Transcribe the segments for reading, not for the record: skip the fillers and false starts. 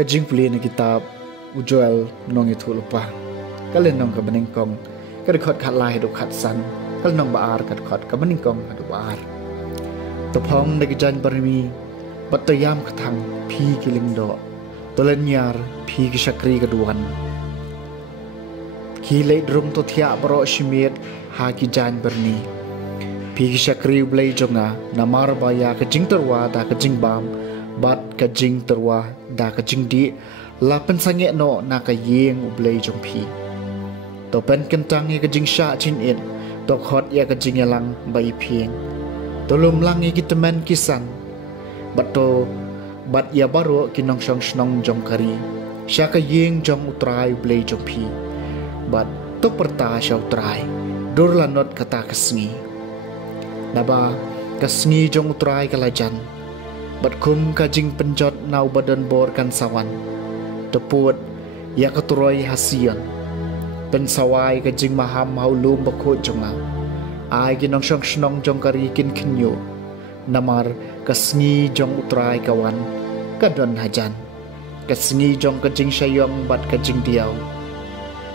Kajing puli na kitab ujual nong itu lupa kalian nong kebeningkong kadikot kat lai duk kat san kal nong baar kadikot kebeningkong adu baar topong nagi jan parmi batayam katang pi kiling do tolanyar pi kisakri kaduan kilai drum to thia bro shimit ha ki jan berni pi kisakri blai jonga namar baya kajing terwa da kajing bam bat kajing terwa da kajing di lapan sange no na ka yeng ublay jong pi to pen kentang ye kajing sha chin in to khot ye kajing yalang bai phieng to lum lang ye kitamen kisan bat ya baro kinong shong snong jong kari sha ka yeng jong utrai ublay jong pi bat to perta sha utrai dur lanot kata kasngi naba kasngi jong utrai kalajan bat kum kajing penjot nau badan bor kan sawan teput ya keturoi hasian pensawai kajing maham haulum bakut jonga ai ginong shong snong jong kari kin kinyo namar kasngi jong utrai kawan kadon hajan kasngi jong kajing shayong bat kajing diaw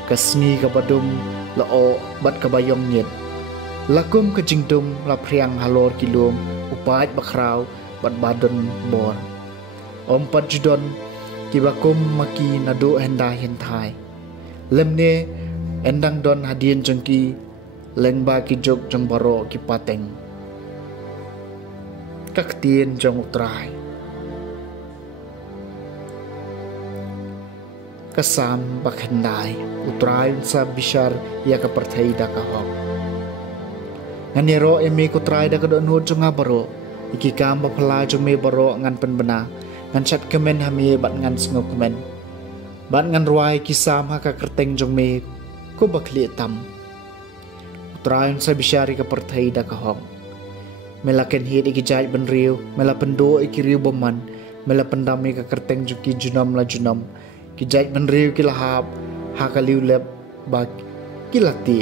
kasngi kabadum lao bat kabayong nyet lakum kajing dum la priang halor kilum upat bakraw bat badon bor ompat judon kibakum maki nadu henda hentai lemne endang don hadien jengki lengba ki jok jong baro ki pateng kaktien jong utrai kasam bakhendai utrai sa bishar ya ka perthai da ka ho nganero emi ko trai da ka don hud jong baro iki kam bapala jong me baro ngan penbena ngan chat kemen hami bat ngan sngop kemen bat ngan ruai kisam ha ka kerteng jong me ko bakli tam utrain sa bishari ka perthai da ka hong melaken hit iki jai ben riu mela pendo iki riu boman mela pendami ka kerteng jong ki junam la junam ki jai ben riu ki lahap ha ka liu lep bak ki lati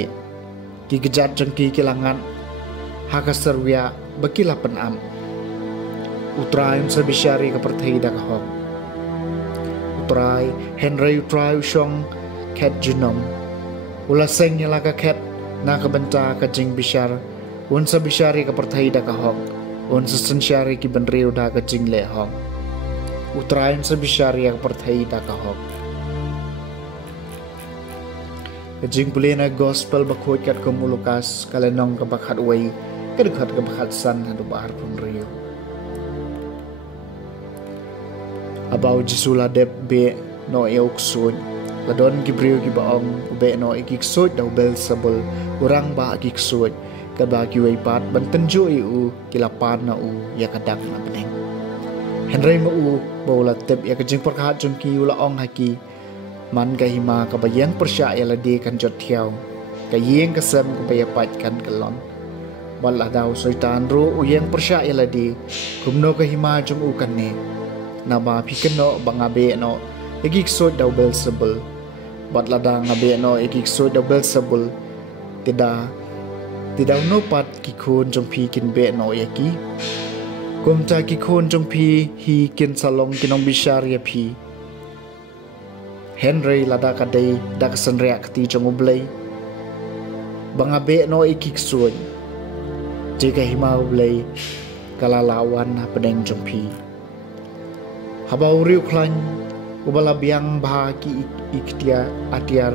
ki gejat jong ki kilangan ha ka serwia bakila penam utrai sa bishari ka perthai da ka hong utrai henry utrai shong ket junam ula seng yala ka ket na ka benta ka jing bishar un sa bishari ka perthai da ka hong un sa sanshari ki benriu da ka jing le hong utrai sa bishari ka perthai da ka hong ka jing pulena gospel bakhot kat ko mulukas kalenong ka bakhat wai kadukhat ka bakhat san hadu bahar penriu abaw jisula dep be no euk sud ladon gibriu gi baong be no ikiksud daw bel sabul urang ba ikiksud kaba ki wai pat banten jo u kilapan na u ya kadak na beneng henry mo u bawla tep ya kajing perkhat jong ki ula ong haki man ka hima ka bayang persya ya lade kan jot thiaw ka yeng kasem ka bayapat kan kalon bal daw soitan ro uyang persya ya lade kumno ka hima jong u kan ne nama pikeno bangabe no ikiksud daw bel sabul bat lada ngabe no ikiksud daw bel sabul tidak no pat kikun jong pi kin be no yaki kumta kikun jong pi hi kin salong kinong bishar ya pi henry lada kadai dak senria kati jong ublay bangabe no ikiksud jika hima ublay kalalawan pedeng jong pi habau riu klan ubala biang bahaki iktia atiar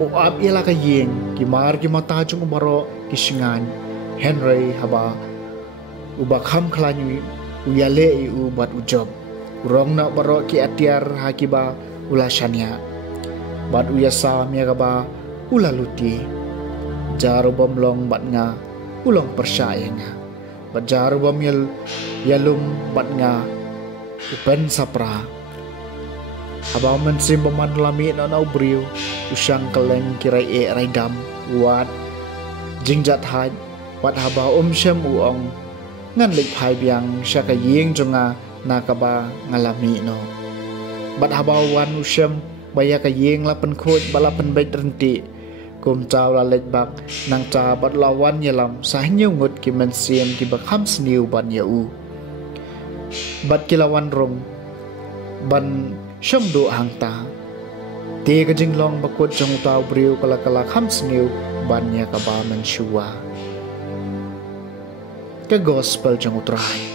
o ab yala ka yeng ki mar ki mata jung baro ki singan henry haba ubak ham klanyu uyale u bat ujob urong na barok ki atiar hakiba ulashania bat uyasa miagaba ulaluti jaru bomlong bat nga ulong persyaya nga bat jaru bomyel yalum bat nga upen sapra abaw mensim baman lami na naubriw usyang kaleng kiray raidam wat jingjat haj wat haba syam uong ngan lik phai biang sya ka yeng jonga nakaba ngalami no bat haba wan usyam baya ka yeng la pen khoj bala pen bait renti kum chaw la lek bak nang cha bat lawan yelam sa nyu ngut ki mensim ki bakham sniu ban ya u bat kilawan rong ban syam do hang ta te ka jinglong bakut jong taw briu kala kala kham sniu ban ya ka ba man shuwa ka gospel jong utrai